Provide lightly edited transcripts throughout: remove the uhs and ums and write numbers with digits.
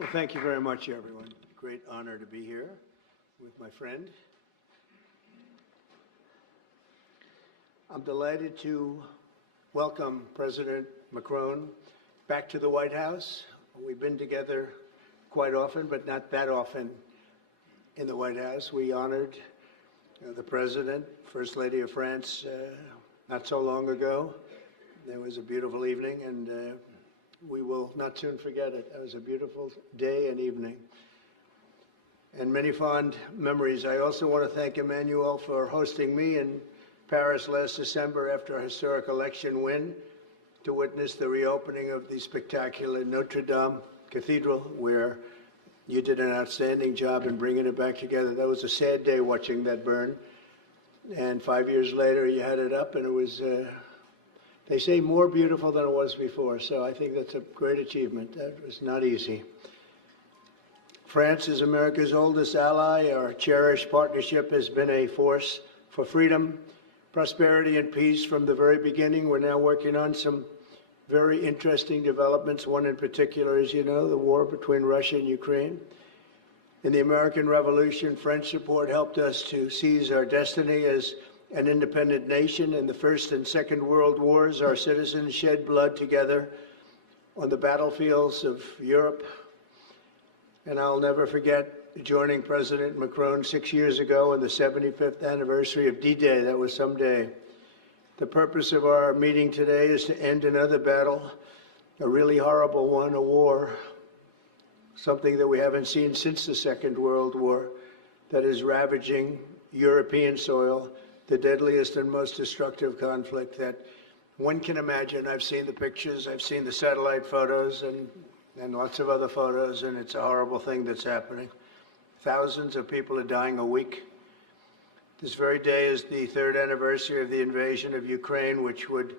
Well, thank you very much, everyone. Great honor to be here with my friend. I'm delighted to welcome President Macron back to the White House. We've been together quite often, but not that often in the White House. We honored the President, First Lady of France, not so long ago. It was a beautiful evening, and we will not soon forget it. It was a beautiful day and evening, and many fond memories. I also want to thank Emmanuel for hosting me in Paris last December after a historic election win to witness the reopening of the spectacular Notre Dame Cathedral, where you did an outstanding job in bringing it back together. That was a sad day watching that burn, and 5 years later you had it up, and it was they say more beautiful than it was before, so I think that's a great achievement. That was not easy. France is America's oldest ally. Our cherished partnership has been a force for freedom, prosperity, and peace from the very beginning. We're now working on some very interesting developments. One in particular, as you know, the war between Russia and Ukraine. In the American Revolution, French support helped us to seize our destiny as an independent nation. In the First and Second World Wars, our citizens shed blood together on the battlefields of Europe. And I'll never forget joining President Macron 6 years ago on the 75th anniversary of D-Day. That was some day. The purpose of our meeting today is to end another battle, a really horrible one, a war, something that we haven't seen since the Second World War, that is ravaging European soil, the deadliest and most destructive conflict that one can imagine. I've seen the pictures, I've seen the satellite photos and lots of other photos, and it's a horrible thing that's happening. Thousands of people are dying a week. This very day is the 3rd anniversary of the invasion of Ukraine, which would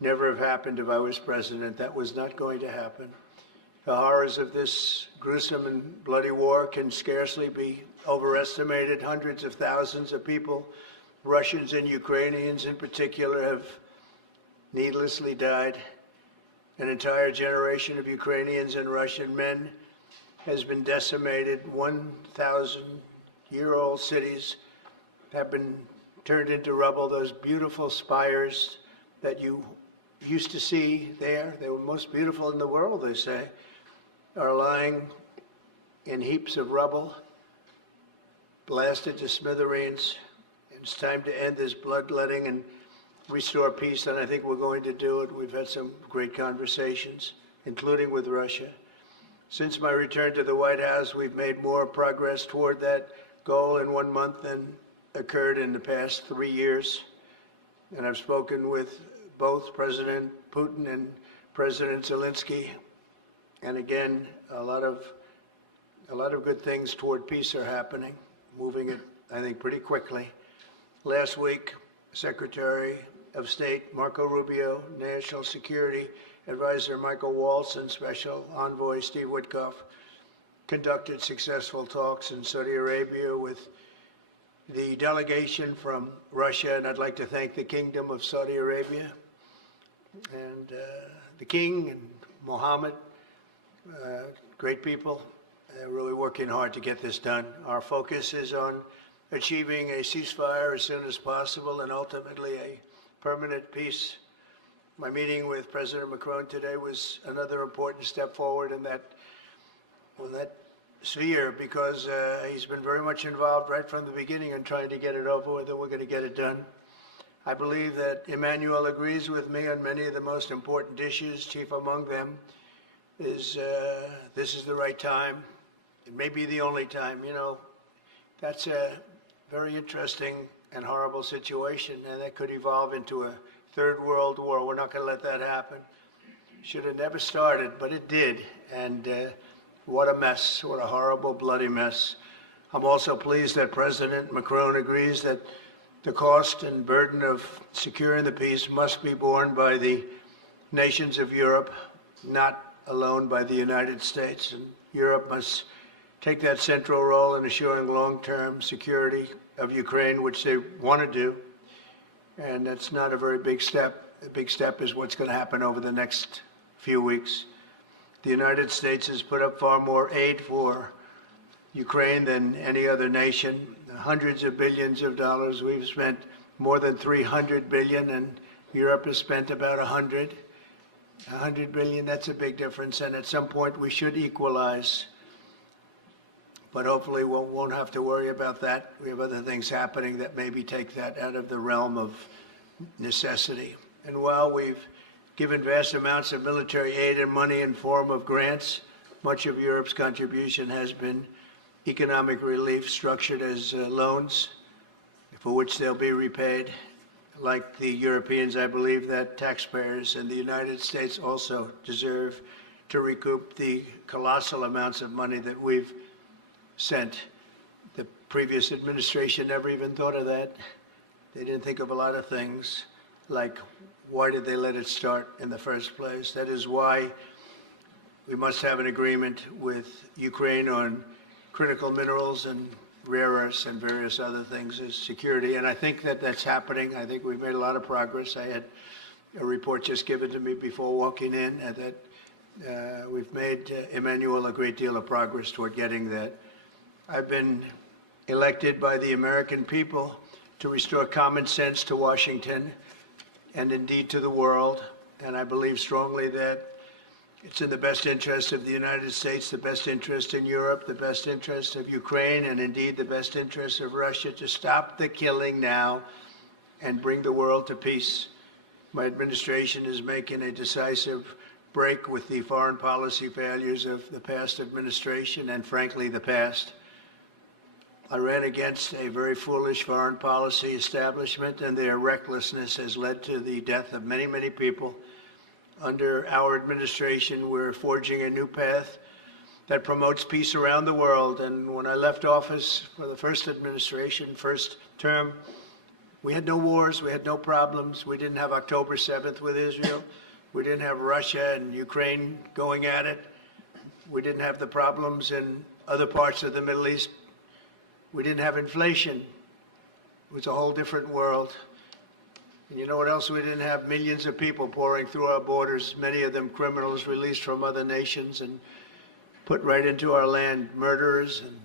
never have happened if I was president. That was not going to happen. The horrors of this gruesome and bloody war can scarcely be overestimated. Hundreds of thousands of people, Russians and Ukrainians in particular, have needlessly died. An entire generation of Ukrainians and Russian men has been decimated. 1,000-year-old cities have been turned into rubble. Those beautiful spires that you used to see there, they were most beautiful in the world, they say, are lying in heaps of rubble, blasted to smithereens. It's time to end this bloodletting and restore peace, and I think we're going to do it. We've had some great conversations, including with Russia. Since my return to the White House, we've made more progress toward that goal in 1 month than occurred in the past 3 years. And I've spoken with both President Putin and President Zelensky. And again, a lot of good things toward peace are happening, moving it, I think, pretty quickly. Last week, Secretary of State Marco Rubio, National Security Advisor Michael Waltz, and Special Envoy Steve Witkoff conducted successful talks in Saudi Arabia with the delegation from Russia, and I'd like to thank the Kingdom of Saudi Arabia and the King and Mohammed, great people. They're really working hard to get this done. Our focus is on achieving a ceasefire as soon as possible and ultimately a permanent peace. My meeting with President Macron today was another important step forward in that sphere, because he's been very much involved right from the beginning in trying to get it over with, and we're going to get it done. I believe that Emmanuel agrees with me on many of the most important issues. Chief among them is this is the right time. It may be the only time. You know, that's a very interesting and horrible situation, and that could evolve into a third world war. We're not going to let that happen. Should have never started, but it did. And what a mess, what a horrible, bloody mess. I'm also pleased that President Macron agrees that the cost and burden of securing the peace must be borne by the nations of Europe, not alone by the United States. And Europe must take that central role in assuring long-term security of Ukraine, which they want to do. And that's not a very big step. The big step is what's going to happen over the next few weeks. The United States has put up far more aid for Ukraine than any other nation. Hundreds of billions of dollars. We've spent more than 300 billion, and Europe has spent about 100 billion. That's a big difference, and at some point we should equalize. But hopefully we won't have to worry about that. We have other things happening that maybe take that out of the realm of necessity. And while we've given vast amounts of military aid and money in form of grants, much of Europe's contribution has been economic relief structured as loans for which they'll be repaid. Like the Europeans, I believe that taxpayers in the United States also deserve to recoup the colossal amounts of money that we've sent. The previous administration never even thought of that. They didn't think of a lot of things, like why did they let it start in the first place? That is why we must have an agreement with Ukraine on critical minerals and rare earths and various other things as security. And I think that that's happening. I think we've made a lot of progress. I had a report just given to me before walking in that we've made, Emmanuel, a great deal of progress toward getting that. I've been elected by the American people to restore common sense to Washington and indeed to the world. And I believe strongly that it's in the best interest of the United States, the best interest in Europe, the best interest of Ukraine, and indeed the best interest of Russia to stop the killing now and bring the world to peace. My administration is making a decisive break with the foreign policy failures of the past administration and, frankly, the past. I ran against a very foolish foreign policy establishment, and their recklessness has led to the death of many, many people. Under our administration, we're forging a new path that promotes peace around the world. And when I left office for the first administration, first term, we had no wars, we had no problems. We didn't have October 7th with Israel. We didn't have Russia and Ukraine going at it. We didn't have the problems in other parts of the Middle East. We didn't have inflation. It was a whole different world. And you know what else we didn't have? Millions of people pouring through our borders, many of them criminals released from other nations and put right into our land, murderers and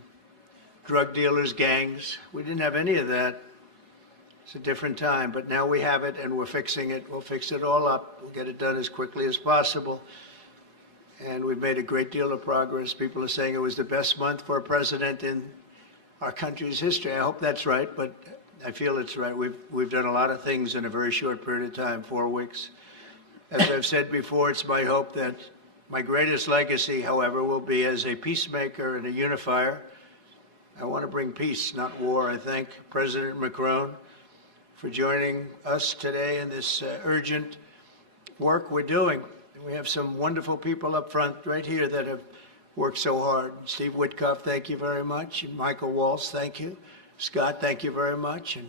drug dealers, gangs. We didn't have any of that. It's a different time, but now we have it and we're fixing it. We'll fix it all up. We'll get it done as quickly as possible. And we've made a great deal of progress. People are saying it was the best month for a president in our country's history. I hope that's right, but I feel it's right. We've done a lot of things in a very short period of time, 4 weeks. As I've said before, it's my hope that my greatest legacy, however, will be as a peacemaker and a unifier. I want to bring peace, not war. I thank President Macron for joining us today in this urgent work we're doing. And we have some wonderful people up front right here that have worked so hard. Steve Witkoff, thank you very much. And Michael Waltz, thank you. Scott, thank you very much, and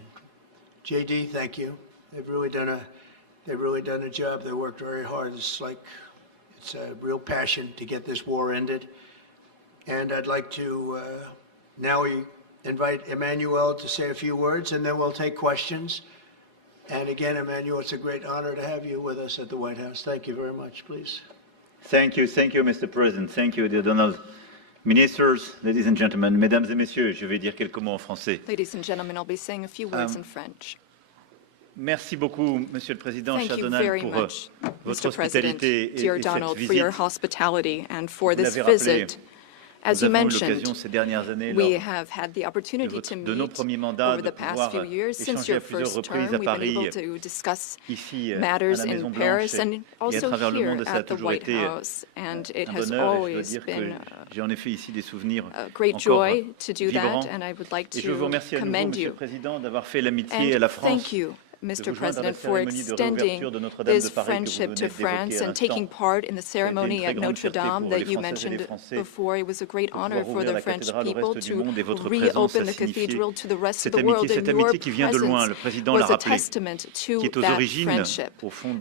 JD, thank you. They've really done a job. They worked very hard. It's a real passion to get this war ended. And I'd like to now invite Emmanuel to say a few words, and then we'll take questions. And again, Emmanuel, it's a great honor to have you with us at the White House. Thank you very much, please. Thank you, Mr. President. Thank you, dear Donald. Ministers, ladies and gentlemen, mesdames et messieurs, je vais dire quelques mots en français. Ladies and gentlemen, I'll be saying a few words in French. Merci beaucoup, Monsieur le Président, cher Donald, pour votre Mr. President, hospitalité dear et Donald, cette for your visite. hospitality and for Vous this l'avez rappelé, visit. As you nous avons eu mentioned, l'occasion ces dernières années we lors have had the opportunity to de nos meet premiers mandats over de the past pouvoir few years. Since échanger your à plusieurs first term, reprises à we've been able Paris, to discuss ici à matters la in Maison Paris Blanche and et à also travers le here monde, et ça a at the toujours White été House. And it un has honneur, et je dois always dire que been j'ai en effet ici des souvenirs a great encore joy to do vibrants. that, and I would like Et je veux vous to remercier à nouveau, commend Monsieur le you. Président, d'avoir fait l'amitié à la And France. thank you, Mr. President, for extending this friendship to France and taking part in the ceremony at Notre Dame that you mentioned before. It was a great honor for the French people to reopen the cathedral to the rest of the world, and your presence was a testament to that friendship.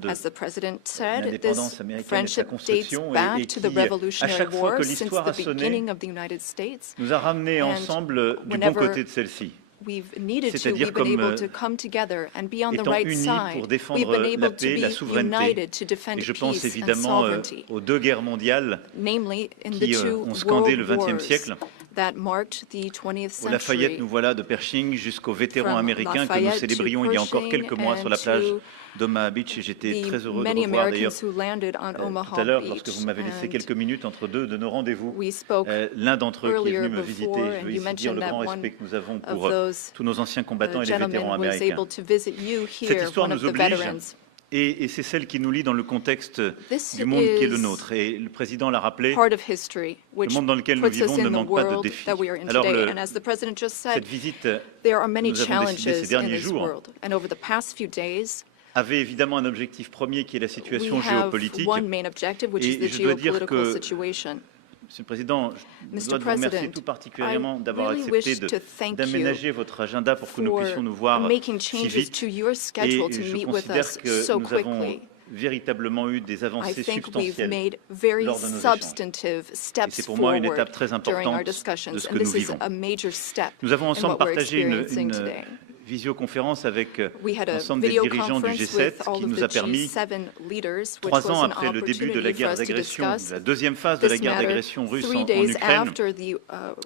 As the President said, this friendship dates back to the Revolutionary War since the beginning of the United States. Nous a ramenés ensemble du bon côté de celle-ci. we've needed to, C'est-à-dire we've been comme able to come together and be on the étant right unis side. pour We've défendre been la able to paix, la be souveraineté. united to defend Et je pense peace and évidemment sovereignty, aux deux guerres mondiales namely in the qui two ont scandé le world XXe wars siècle. that marked the 20th Au Lafayette, century. nous voilà de Pershing jusqu'aux vétérans From américains que nous Lafayette to célébrions il y a encore Pershing quelques mois sur la and plage to d'Omaha Beach et j'étais the très heureux de many revoir d'ailleurs Americans who landed on tout Omaha à l'heure Beach. lorsque vous m'avez laissé And quelques minutes entre deux de nos rendez-vous. we spoke L'un d'entre eux qui est earlier venu me visiter. before, Je and veux you ici dire mentioned le that grand one respect que nous avons of pour those tous nos anciens combattants et les gentlemen vétérans was américains. able to visit you Cette here, histoire one of nous the oblige veterans. et c'est celle qui nous lie dans le contexte This du monde qui est le is nôtre. Et le président l'a rappelé, part of history, le which monde dans lequel nous puts us vivons ne in the manque pas de world défis. that we are in Alors today. And as the president just cette said, visite, there are many nous avons décidé ces challenges in derniers this jours, world. And over the past few days, avait évidemment un objectif premier qui est la we situation have géopolitique. one main objective, which is Et the je dois dire geopolitical que, situation. Monsieur le Président, je Mr. dois vous remercier President, tout particulièrement I d'avoir really accepté wish to thank d'aménager you votre agenda pour que nous for puissions nous voir making si changes vite. to your Et schedule to je meet with considère us que so nous avons quickly. véritablement eu des I avancées think we've substantielles. made very lors de nos échanges. substantive Et steps c'est pour moi une forward étape très during our importante discussions, de ce que and nous this is vivons. a major step Nous avons in ensemble what we're partagé experiencing une today. visioconférence avec We had a l'ensemble des video dirigeants du conference G7 with all qui of nous a the permis, G7 leaders, which 3 was ans an après le début de la opportunity for guerre us to d'agression, discuss la deuxième phase de la this guerre matter d'agression russe 3 en days Ukraine, after the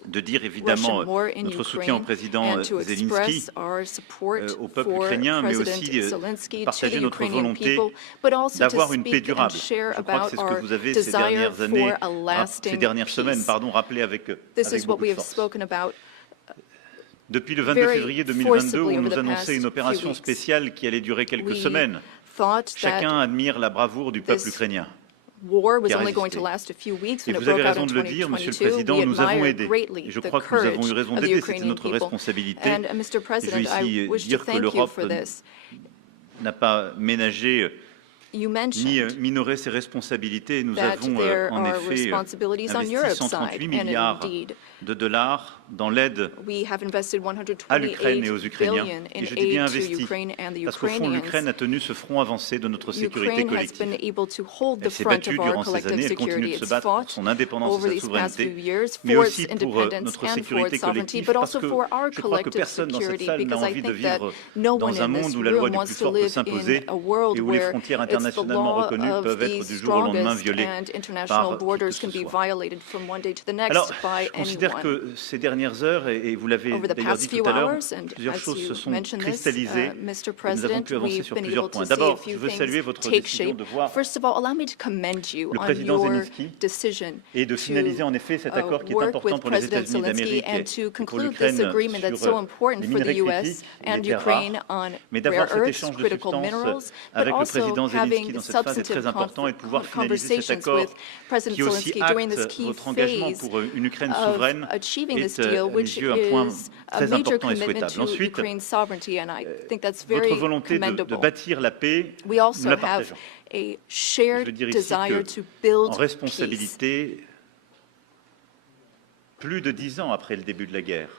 de dire évidemment Russian war in notre soutien au Ukraine président and to Zelensky, express our support au peuple for ukrainien, mais President aussi Zelensky, to partager the notre Ukrainian volonté people, but also to d'avoir une paix speak and durable. share Je crois que about c'est ce que our vous avez ces desire dernières années, for a ces lasting dernières semaines, peace. pardon, rappelé avec This is what beaucoup we de have force. spoken about Depuis le 22 very février 2022, forcibly on over nous the annonçait une past opération few weeks. spéciale qui allait durer quelques We semaines. thought Chacun that admire la bravoure du peuple this ukrainien. war was qui a only going to résisté. last a few weeks Et when it vous avez broke out raison in de le dire, Monsieur le 2022. Président, We nous avons admire aidé. greatly Et je the crois que nous avons eu courage raison of the d'aider, c'était Ukrainian notre people. responsabilité. And Mr. President, I ici wish to dire que thank you l'Europe for this. n'a pas ménagé You ni mentioned minoré ses responsabilités. Nous that avons there en are effet responsibilities on investi Europe's 138 side, and milliards indeed, de dollars dans l'aide we have invested à l'Ukraine et aux 128 Ukrainiens. billion in Et je dis bien aid to investi, Ukraine and the parce qu'au fond, l'Ukraine Ukrainians. a tenu ce front avancé de notre sécurité Ukraine has been collective. able to hold the Elle s'est front battue of our durant ces collective années, elle continue security. de se It's battre pour fought son indépendance et over sa these past few souveraineté, years mais for aussi its pour independence notre and for sécurité its sovereignty, collective, but parce also que for our je crois que collective personne dans cette security, salle n'a because I envie de think that vivre no one dans un in this monde où la loi room du wants plus to fort peut live in s'imposer a world et où les where frontières it's the internationalement law reconnues of peuvent être the du jour au lendemain strongest violées and international par qui que borders ce can be soit. violated from one day to the next Alors, by je considère anyone. que ces dernières heures, et vous l'avez Over the d'ailleurs past dit few tout à l'heure, hours, and plusieurs as choses se you sont mentioned this, cristallisées Mr. et nous avons President, pu avancer we've sur been plusieurs able to points. see a D'abord, few je veux things saluer votre take décision shape. de voir First of all, allow me to commend you le on président your Zelensky decision et de finaliser en effet cet accord qui est work important with pour les President États-Unis Zelensky d'Amérique and et to pour conclude this l'Ukraine agreement that's so sur important les for the minerais U.S. critiques et and les terres Ukraine rares. on Mais rare d'avoir cet earths, échange de critical substances minerals, but avec le also président Zelensky having dans cette phase est très substantive important et de pouvoir finaliser cet conversations accord with President qui aussi Zelensky during this acte key votre engagement phase pour une Ukraine of souveraine achieving this est deal, à mes which yeux un point is a très major important et commitment souhaitable. to Ensuite, Ukraine's sovereignty, and I think that's very votre volonté de commendable. bâtir la paix, We nous also la have partageons. a Je veux shared dire ici desire que, to en build peace. responsabilité, plus de 10 ans après le début de la guerre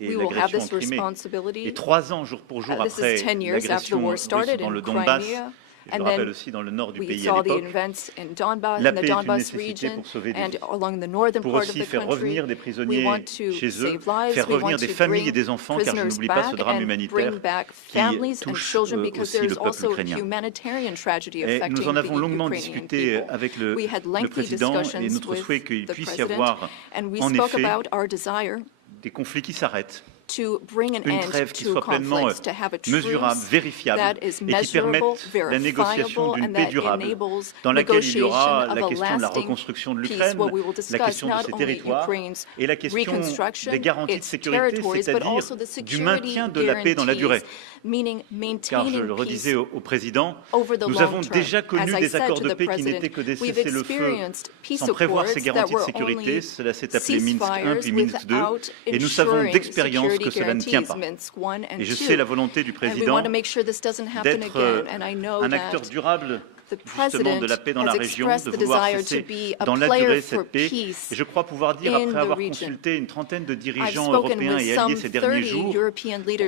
et We will have l'agression en this Crimée, responsibility. et 3 ans jour pour jour This après is 10 years after the l'agression war russe started dans in le Donbass, Crimea, et je and le rappelle then aussi dans le nord du we pays à saw the l'époque, events in Donbass, la in the paix est une Donbass nécessité region, pour sauver des and vies, along the northern pour part of aussi the faire country. revenir des We prisonniers want to chez eux, save lives. faire We revenir want des to familles et bring des enfants, car je prisoners n'oublie pas ce back drame and humanitaire bring back qui families and touche children, because aussi there's le peuple also ukrainien. humanitarian tragedy Et affecting nous en avons the longuement Ukrainian discuté people. avec We had le lengthy président et discussions notre souhait with qu'il the puisse y president, avoir and we en spoke effet about our desire des conflits qui s'arrêtent, to bring an une end trêve qui to soit pleinement conflicts, to have a mesurable, truce vérifiable that is et qui permette measurable, la négociation verifiable, d'une and paix that durable enables dans laquelle il y aura negotiation la of a question de la lasting reconstruction de peace, l'Ukraine, where we will la discuss question de not ses only territoires Ukraine's et la question reconstruction, des garanties de its sécurité, territories, but c'est-à-dire also the du security maintien de la paix dans la durée. guarantees, meaning Car je maintaining le peace redisais au président, over the nous long avons term. déjà As connu I des said accords to de the paix qui president, n'étaient que des we've cessez-le-feu experienced peace sans prévoir accords ces that garanties de were sécurité. only Cela s'est appelé Minsk 1 puis ceasefires Minsk 2. without Et nous savons ensuring d'expérience que security cela ne tient pas. guarantees, Minsk 1 and Et je 2. sais la volonté du And we président want to make sure this doesn't happen d'être again. And I know un acteur that durable justement de la paix dans la région, de vouloir cesser dans la durée cette paix. Et je crois pouvoir dire, après avoir consulté une trentaine de dirigeants européens et alliés ces derniers jours, pour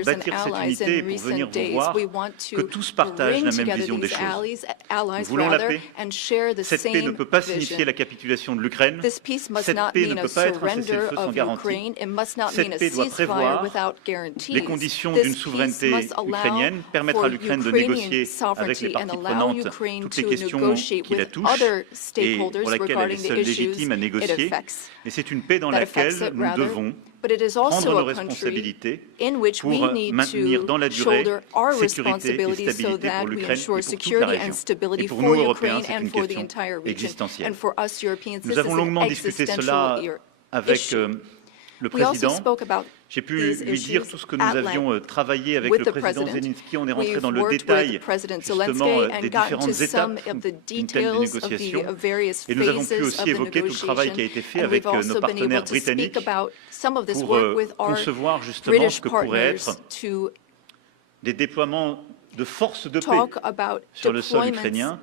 bâtir cette unité et pour venir vous voir, que tous partagent la même vision des choses. Nous voulons la paix. Cette paix ne peut pas signifier la capitulation de l'Ukraine. Cette paix ne peut pas être un cessez-le-feu sans garantie. Cette paix doit prévoir les conditions d'une souveraineté ukrainienne, permettre à l'Ukraine de négocier avec les parties prenantes toutes les questions qui la touchent et pour laquelle elle est seule légitime à négocier. Et c'est une paix dans laquelle nous devons prendre nos responsabilités pour maintenir dans la durée sécurité et stabilité pour l'Ukraine et pour toute la région. Et pour nous, Européens, c'est une question existentielle. Nous avons longuement discuté cela avec le président. J'ai pu lui dire tout ce que nous avions travaillé avec le président Zelensky. On est rentré dans le détail justement des différentes étapes d'une telle négociation. Et nous avons pu aussi évoquer tout le travail qui a été fait avec nos partenaires britanniques pour concevoir justement ce que pourraient être des déploiements de forces de paix sur le sol ukrainien,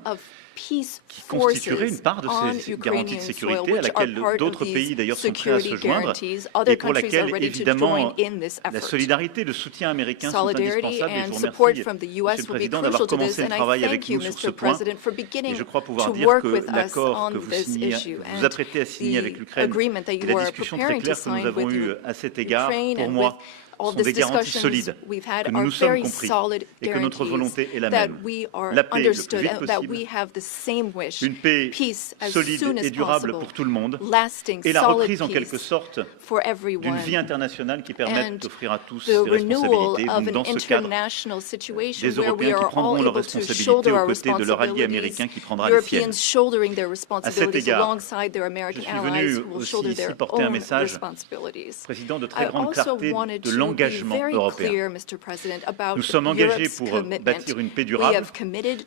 qui constituerait une part de ces garanties de sécurité à laquelle d'autres pays d'ailleurs sont prêts à se joindre et pour laquelle évidemment la solidarité et le soutien américain sont indispensables. Et je vous remercie, Monsieur le Président, d'avoir commencé le travail avec nous sur ce point. Et je crois pouvoir dire que l'accord que vous apprêtez à signer avec l'Ukraine et la discussion très claire que nous avons eue à cet égard, pour moi, sont des garanties solides, que nous nous sommes compris et que notre volonté est la même. La paix le plus vite possible, une paix solide et durable pour tout le monde et la reprise en quelque sorte d'une vie internationale qui permette d'offrir à tous des responsabilités. Donc dans ce cadre, des Européens qui prendront leurs responsabilités aux côtés de leur allié américain qui prendra les siennes. À cet égard, je suis venu aussi ici porter un message, Président, de très grande clarté de l'engagement européen. Nous sommes engagés pour bâtir une paix durable.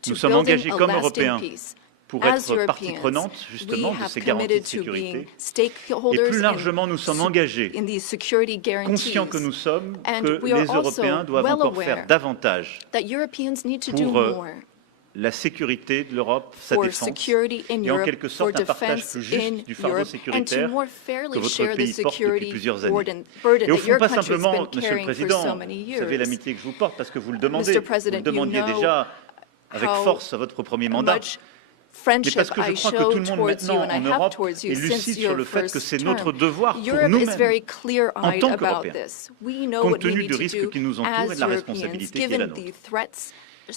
Nous sommes engagés comme Européens pour être partie prenante justement de ces garanties de sécurité. Et plus largement, nous sommes engagés, conscients que nous sommes, que les Européens doivent encore faire davantage pour la sécurité de l'Europe, sa défense, et en quelque sorte un partage plus juste du fardeau sécuritaire que votre pays porte depuis plusieurs années. Et au fond, pas simplement, Monsieur le Président, vous savez l'amitié que je vous porte parce que vous le demandez, vous le demandiez déjà avec force à votre premier mandat, mais parce que je crois que tout le monde maintenant en Europe est lucide sur le fait que c'est notre devoir pour nous-mêmes, en tant qu'Européens, compte tenu du risque qui nous entoure et de la responsabilité qui est la nôtre.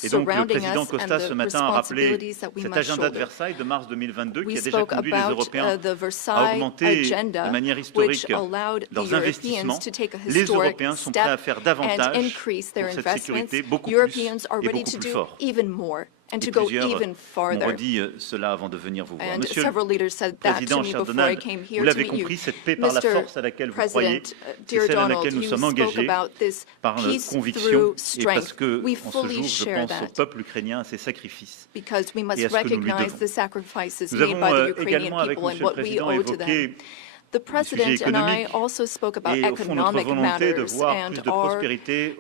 Et donc le président Costa ce matin a rappelé cet agenda de Versailles de mars 2022 qui a déjà conduit les Européens à augmenter de manière historique leurs investissements. Les Européens sont prêts à faire davantage pour cette sécurité, beaucoup plus et beaucoup plus fort. Et plusieurs m'ont redit cela avant de venir vous voir. Monsieur le Président, cher Donald, vous l'avez compris, cette paix par la force à laquelle vous croyez, c'est celle à laquelle nous sommes engagés par conviction et parce que, en ce jour, je pense au peuple ukrainien, à ses sacrifices et à ce que nous lui devons. Nous avons également, avec Monsieur le Président, évoqué The President and I also spoke about economic matters and our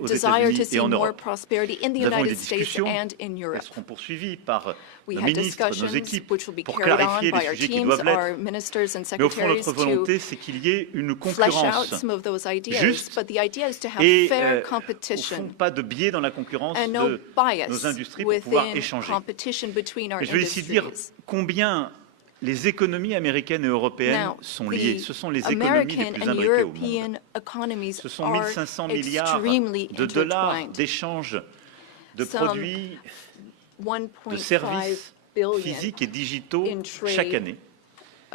desire to see more prosperity in the United States and in Europe. Seront poursuivis par We nos had ministres, nos discussions équipes, which will be pour carried on clarifier by les our sujets qui teams, doivent our l'être. ministers and Mais au fond, secretaries notre to volonté, c'est qu'il y ait une flesh out concurrence some of those ideas. juste But the idea is to have et fair au fond, competition pas de biais dans la concurrence and no de bias nos industries pour pouvoir within échanger. competition between our Et je vais ici dire industries. combien les économies américaines et européennes Now, sont liées. the Ce sont les économies les American plus and imbriquées au monde. European economies Ce sont are 1500 milliards extremely de dollars intertwined. d'échanges de Some produits, de 1.5 services billion physiques et digitaux in trade, chaque année.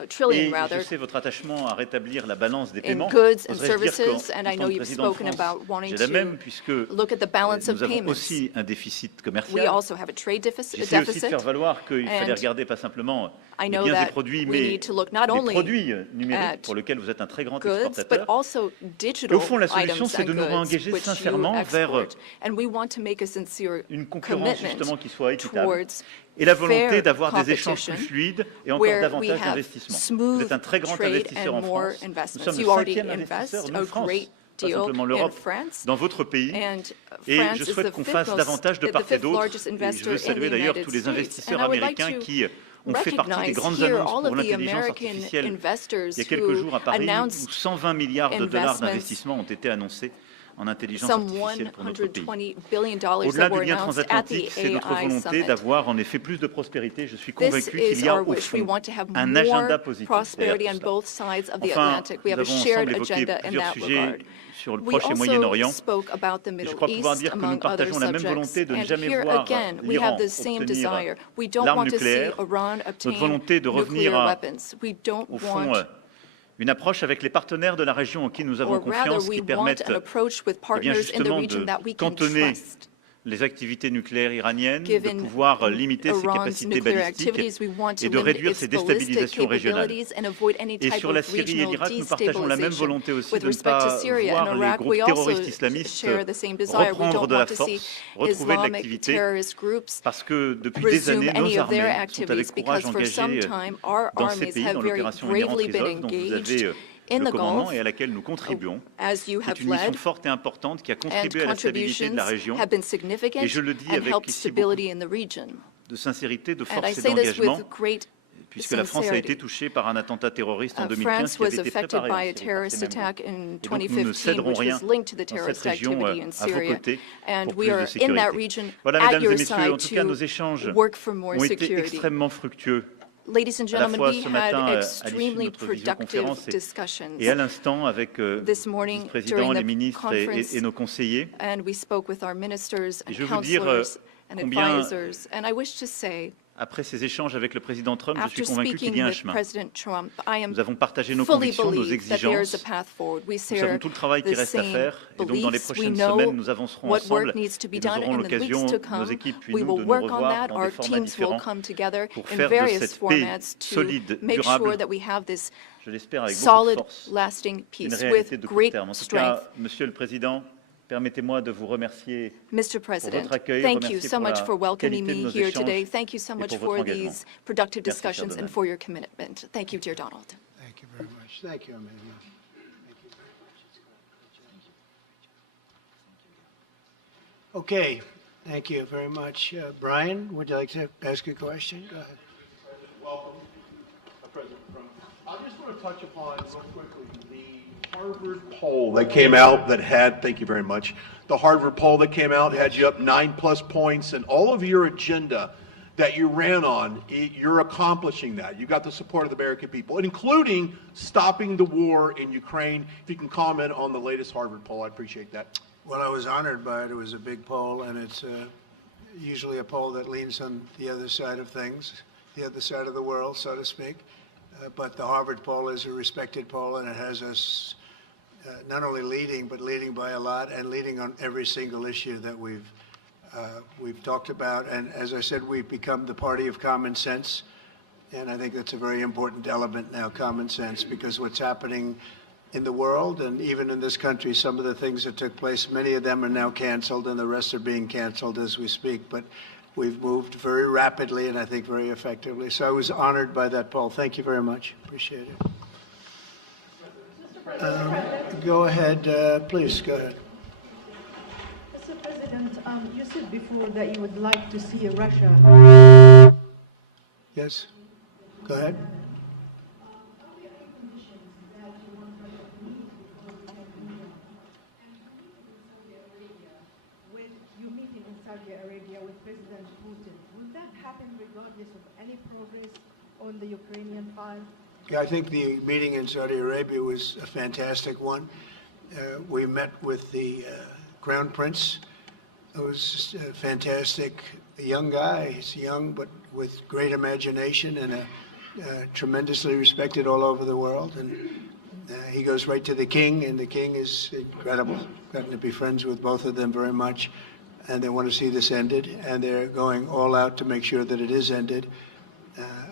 trillion Et je rather, sais votre attachement à rétablir la balance des in paiements. goods and Oserais-je dire services, qu'en and I tant know que you've président de spoken France, about wanting j'ai la même to puisque look at the balance of nous avons payments. aussi un déficit We commercial. also have a trade J'essaie aussi de deficit. faire valoir qu'il fallait and regarder pas simplement I les know biens et that produits, we mais need to look not les only produits at numériques pour lesquels vous êtes un très grand goods, but exportateur. also Et digital au fond, la solution, items c'est de and nous goods engager which you sincèrement vers export. And we want to make a sincere une concurrence justement commitment qui soit équitable towards et la volonté fair d'avoir des échanges competition plus fluides et encore where we davantage have d'investissements. Vous smooth êtes un très grand trade investisseur and en more France. Nous investments. sommes le You already 5e investisseur, invest nous, a France, great pas simplement l'Europe, dans votre pays. Et je souhaite qu'on fasse davantage de part et d'autre. Et je veux saluer d'ailleurs tous les investisseurs américains qui ont fait partie des grandes annonces pour l'intelligence artificielle il y a quelques jours à Paris, où 120 milliards de dollars d'investissement ont été annoncés en intelligence artificielle pour notre pays. Au-delà du lien transatlantique, c'est notre volonté d'avoir en effet plus de prospérité. Je suis convaincu qu'il y a au fond un agenda positif derrière tout ça. Enfin, nous avons ensemble évoqué plusieurs sujets sur le Proche et Moyen-Orient. Et je crois pouvoir dire que nous partageons la même volonté de ne jamais voir l'Iran obtenir l'arme nucléaire, notre volonté de revenir à, au fond, une approche avec les partenaires de la région en qui nous avons confiance, qui permettent eh bien justement de cantonner les activités nucléaires iraniennes, de pouvoir limiter ses capacités balistiques et de réduire ses déstabilisations régionales. Et sur la Syrie et l'Irak, nous partageons la même volonté aussi de ne pas voir les groupes terroristes islamistes reprendre de la force, retrouver de l'activité, parce que depuis des années, nos armées sont avec courage engagées dans ces pays, dans l'opération Inherent Resolve, dont vous avez le commandement et à laquelle nous contribuons. C'est une mission forte et importante qui a contribué à la stabilité de la région. Et je le dis avec ici beaucoup de sincérité, de force et d'engagement, puisque la France a été touchée par un attentat terroriste en 2015 qui avait été préparé. Et donc nous ne céderons rien dans cette région à vos côtés pour plus de sécurité. Voilà, mesdames et messieurs, en tout cas, nos échanges ont été extrêmement fructueux. Ladies and gentlemen, we had extremely productive discussions. Et à l'instant, avec le vice-président, les ministres et nos conseillers. And we spoke with our ministers and je veux dire combien, après ces échanges avec le président Trump, je suis convaincu qu'il y a un chemin. Nous avons partagé nos convictions, nos exigences. Nous savons tout le travail qui reste à faire. Et donc, dans les prochaines semaines, nous avancerons ensemble. Et nous aurons l'occasion, nos équipes puis nous, de nous revoir dans des formats différents pour faire de cette paix solide, durable, je l'espère avec beaucoup de force, une réalité de court terme. En tout cas, Monsieur le Président, permettez-moi de vous remercier Mr. President, thank you so much for welcoming me here today. Thank you so much for these productive discussions and for your commitment. Thank you, dear Donald. Thank you very much. Thank you, Amanda. Okay, thank you very much. Brian, would you like to ask a question? Go ahead. Welcome, President Trump. I just want to touch upon real quickly the Harvard poll that came out that had, thank you very much, the Harvard poll that came out had you up 9+ points, and all of your agenda that you ran on, you're accomplishing that. You got the support of the American people, including stopping the war in Ukraine. If you can comment on the latest Harvard poll, I'd appreciate that. Well, I was honored by it. It was a big poll, and it's usually a poll that leans on the other side of things, the other side of the world, so to speak. But the Harvard poll is a respected poll, and it has us not only leading, but leading by a lot, and leading on every single issue that we've talked about. And as I said, we've become the party of common sense, and I think that's a very important element now, common sense, because what's happening in the world and even in this country, some of the things that took place, many of them are now canceled, and the rest are being canceled as we speak. But we've moved very rapidly and I think very effectively. So I was honored by that poll. Thank you very much. Appreciate it. Go ahead, please, go ahead. Mr. President, you said before that you would like to see Russia. Yes, go ahead. With you meeting in Saudi Arabia with President Putin, will that happen regardless of any progress on the Ukrainian file? Yeah, I think the meeting in Saudi Arabia was a fantastic one. We met with the Crown Prince. It was a fantastic young guy. He's young, but with great imagination and tremendously respected all over the world. And he goes right to the king, and the king is incredible. Gotten to be friends with both of them very much, and they want to see this ended, and they're going all out to make sure that it is ended.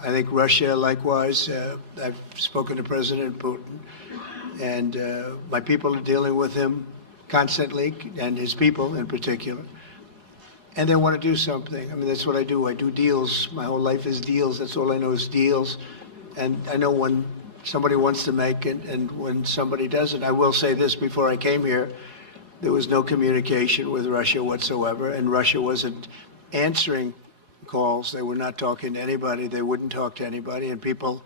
I think Russia, likewise, I've spoken to President Putin, and my people are dealing with him constantly, and his people in particular. And they want to do something. I mean, that's what I do. I do deals. My whole life is deals. That's all I know is deals. And I know when somebody wants to make and when somebody doesn't. I will say this, before I came here, there was no communication with Russia whatsoever, and Russia wasn't answering calls. They were not talking to anybody. They wouldn't talk to anybody, and people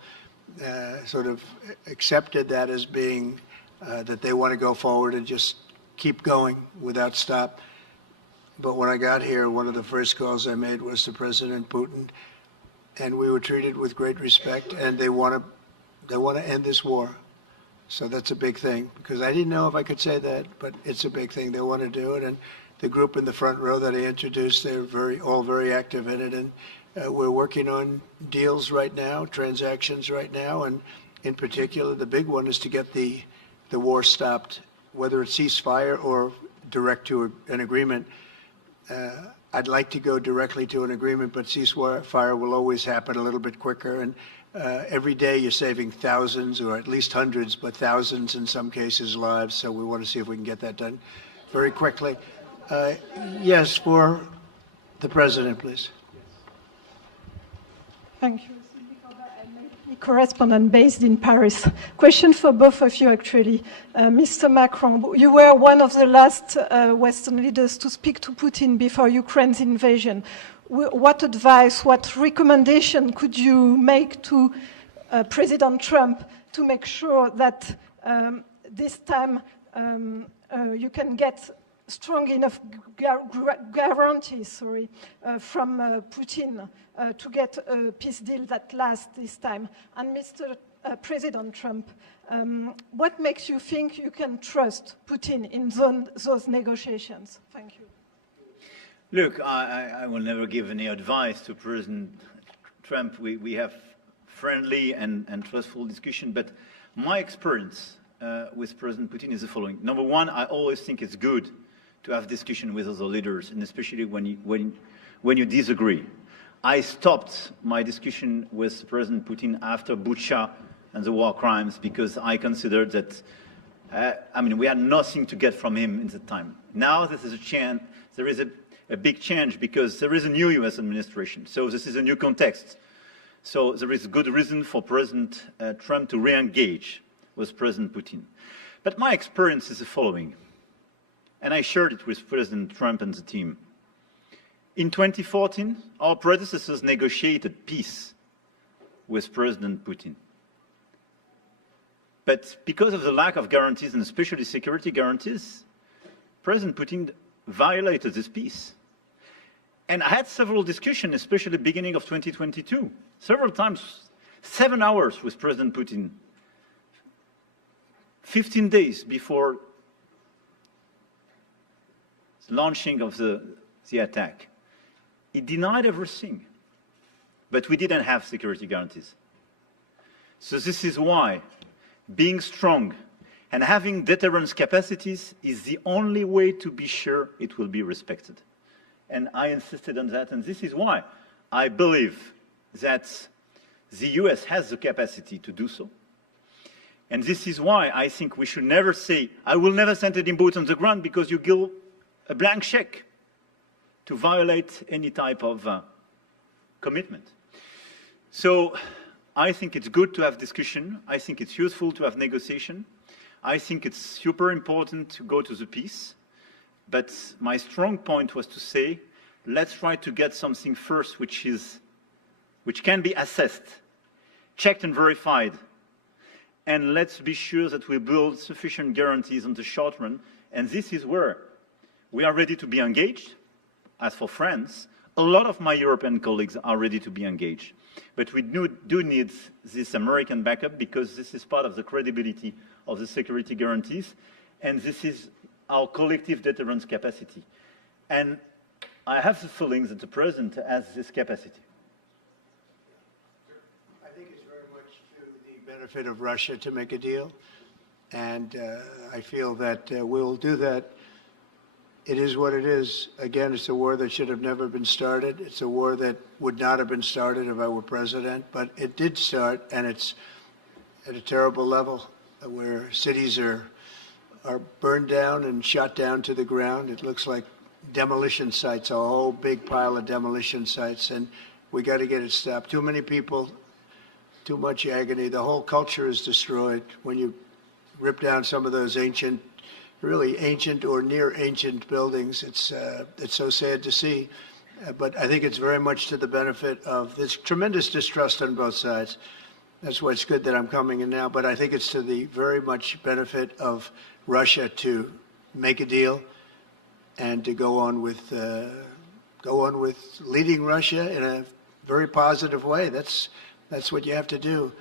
sort of accepted that as being that they want to go forward and just keep going without stop. But when I got here, one of the first calls I made was to President Putin, and we were treated with great respect, and they want to end this war. So that's a big thing, because I didn't know if I could say that, but it's a big thing. They want to do it, and the group in the front row that I introduced, they're all very active in it, and we're working on deals right now, transactions right now, and in particular, the big one is to get the war stopped, whether it's ceasefire or direct to an agreement. I'd like to go directly to an agreement, but ceasefire will always happen a little bit quicker. And every day you're saving thousands, or at least hundreds, but thousands in some cases lives. So we want to see if we can get that done very quickly. Yes, for the President, please. Thank you. Correspondent based in Paris. Question for both of you, actually. Mr. Macron, you were one of the last Western leaders to speak to Putin before Ukraine's invasion. What advice, what recommendation could you make to President Trump to make sure that this time you can get strong enough guarantees from Putin to get a peace deal that lasts this time? And Mr. President Trump, what makes you think you can trust Putin in those negotiations? Thank you. Look, I will never give any advice to President Trump. We have friendly and trustful discussion, but my experience with President Putin is the following. Number one, I always think it's good to have discussion with other leaders, and especially when you disagree. I stopped my discussion with President Putin after Bucha and the war crimes because I considered that, we had nothing to get from him in the time. Now there is a big change because there is a new US administration, so this is a new context. So there is good reason for President Trump to re-engage with President Putin. But my experience is the following, and I shared it with President Trump and the team. In 2014, our predecessors negotiated peace with President Putin. But because of the lack of guarantees, and especially security guarantees, President Putin violated this peace. And I had several discussions, especially at the beginning of 2022, several times, 7 hours with President Putin, 15 days before the launching of the attack. He denied everything, but we didn't have security guarantees. So this is why being strong and having deterrence capacities is the only way to be sure it will be respected. And I insisted on that, and this is why I believe that the US has the capacity to do so. And this is why I think we should never say, I will never send any boots on the ground, because you give a blank check to violate any type of commitment. So I think it's good to have discussion. I think it's useful to have negotiation. I think it's super important to go to the peace. But my strong point was to say, let's try to get something first which can be assessed, checked and verified. And let's be sure that we build sufficient guarantees on the short run. And this is where we are ready to be engaged. As for France, a lot of my European colleagues are ready to be engaged. But we do need this American backup, because this is part of the credibility of the security guarantees, and this is our collective deterrence capacity. And I have the feeling that the President has this capacity. I think it's very much to the benefit of Russia to make a deal, and I feel that we'll do that. It is what it is. Again, it's a war that should have never been started. It's a war that would not have been started if I were president, but it did start, and it's at a terrible level where cities are burned down and shot down to the ground. It looks like demolition sites, a whole big pile of demolition sites, and we got to get it stopped. Too many people too much agony. The whole culture is destroyed when you rip down some of those ancient, really ancient or near ancient buildings. It's so sad to see, but I think it's very much to the benefit of this tremendous distrust on both sides. That's why it's good that I'm coming in now, but I think it's to the very much benefit of Russia to make a deal and to go on with leading Russia in a very positive way. That's what you have to do.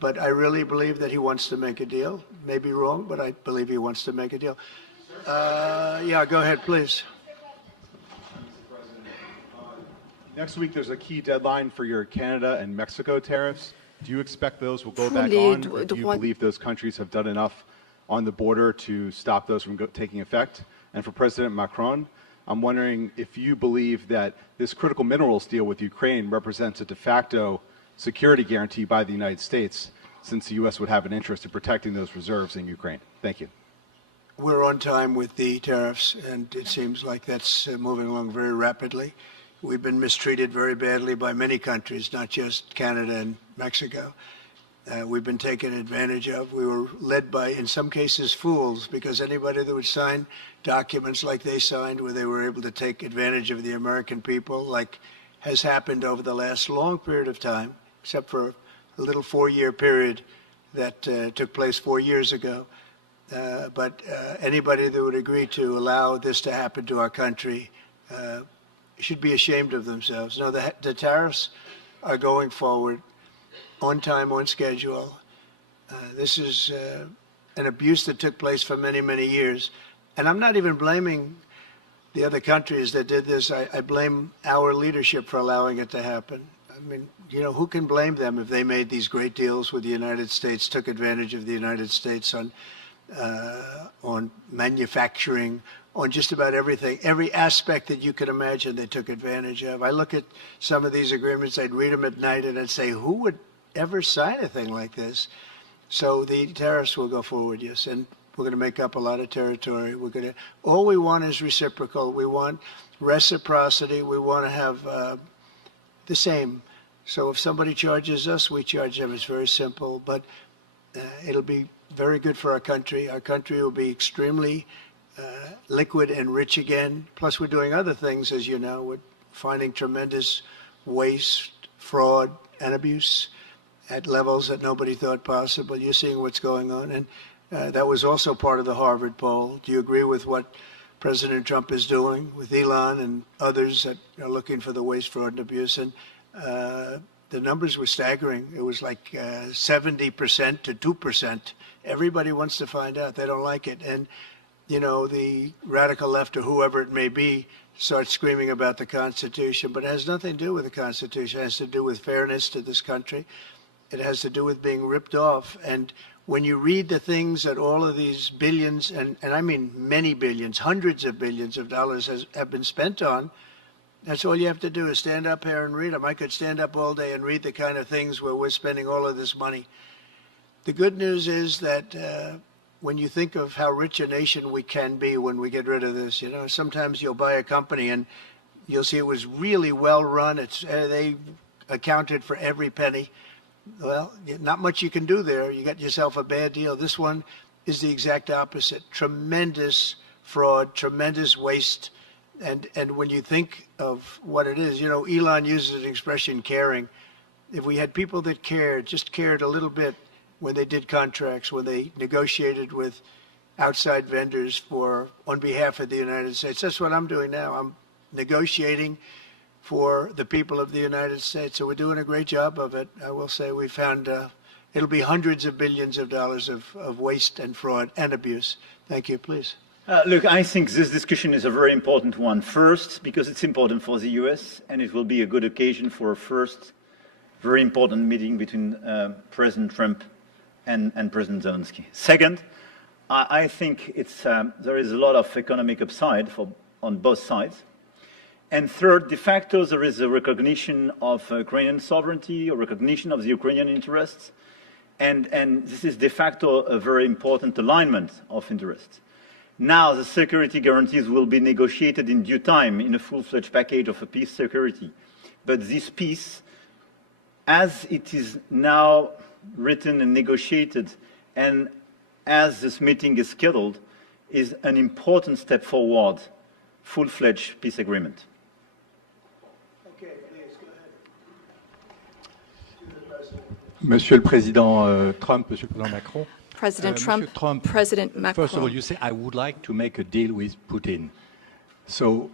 But I really believe that he wants to make a deal. Maybe wrong, but I believe he wants to make a deal. Yeah, go ahead, please. Next week, there's a key deadline for your Canada and Mexico tariffs. Do you expect those will go back on, or do you believe those countries have done enough on the border to stop those from taking effect? And for President Macron, I'm wondering if you believe that this critical minerals deal with Ukraine represents a de facto security guarantee by the United States, since the U.S. would have an interest in protecting those reserves in Ukraine. Thank you. We're on time with the tariffs, and it seems like that's moving along very rapidly. We've been mistreated very badly by many countries, not just Canada and Mexico. We've been taken advantage of. We were led by, in some cases, fools, because anybody that would sign documents like they signed, where they were able to take advantage of the American people, like has happened over the last long period of time, except for a little 4-year period that took place 4 years ago. But anybody that would agree to allow this to happen to our country should be ashamed of themselves. No, the tariffs are going forward on time, on schedule. This is an abuse that took place for many, many years. And I'm not even blaming the other countries that did this. I blame our leadership for allowing it to happen. I mean, you know, who can blame them if they made these great deals with the United States, took advantage of the United States on manufacturing, on just about everything, every aspect that you could imagine they took advantage of. I look at some of these agreements, I'd read them at night, and I'd say, who would ever sign a thing like this? So the tariffs will go forward, yes, and we're going to make up a lot of territory. All we want is reciprocal. We want reciprocity. We want to have the same. So if somebody charges us, we charge them. It's very simple, but it'll be very good for our country. Our country will be extremely liquid and rich again. Plus, we're doing other things, as you know. We're finding tremendous waste, fraud, and abuse at levels that nobody thought possible. You're seeing what's going on. And that was also part of the Harvard poll. Do you agree with what President Trump is doing with Elon and others that are looking for the waste, fraud, and abuse? And the numbers were staggering. It was like 70% to 2%. Everybody wants to find out. They don't like it. And you know, the radical left or whoever it may be starts screaming about the Constitution, but it has nothing to do with the Constitution. It has to do with fairness to this country. It has to do with being ripped off. And when you read the things that all of these billions, and I mean many billions, hundreds of billions of dollars have been spent on, that's all you have to do is stand up here and read them. I could stand up all day and read the kind of things where we're spending all of this money. The good news is that when you think of how rich a nation we can be when we get rid of this, you know, sometimes you'll buy a company and you'll see it was really well run. They accounted for every penny. Well, not much you can do there. You got yourself a bad deal. This one is the exact opposite. Tremendous fraud, tremendous waste. And when you think of what it is, you know, Elon uses an expression, caring. If we had people that cared, just cared a little bit, when they did contracts, when they negotiated with outside vendors on behalf of the United States. That's what I'm doing now. I'm negotiating for the people of the United States. So we're doing a great job of it. I will say we found it'll be hundreds of billions of dollars of waste and fraud and abuse. Thank you. Please. Look, I think this discussion is a very important one. First, because it's important for the US, and it will be a good occasion for a first very important meeting between President Trump and President Zelensky. Second, I think there is a lot of economic upside on both sides. And third, de facto, there is a recognition of Ukrainian sovereignty, a recognition of the Ukrainian interests, and this is de facto a very important alignment of interests. Now, the security guarantees will be negotiated in due time in a full-fledged package of a peace security. But this peace as it is now written and negotiated, and as this meeting is scheduled, is an important step forward, full-fledged peace agreement. Okay, please, go ahead. Monsieur le Président Trump, Monsieur le Président Macron. President Trump, President Macron. First of all, you say, I would like to make a deal with Putin. So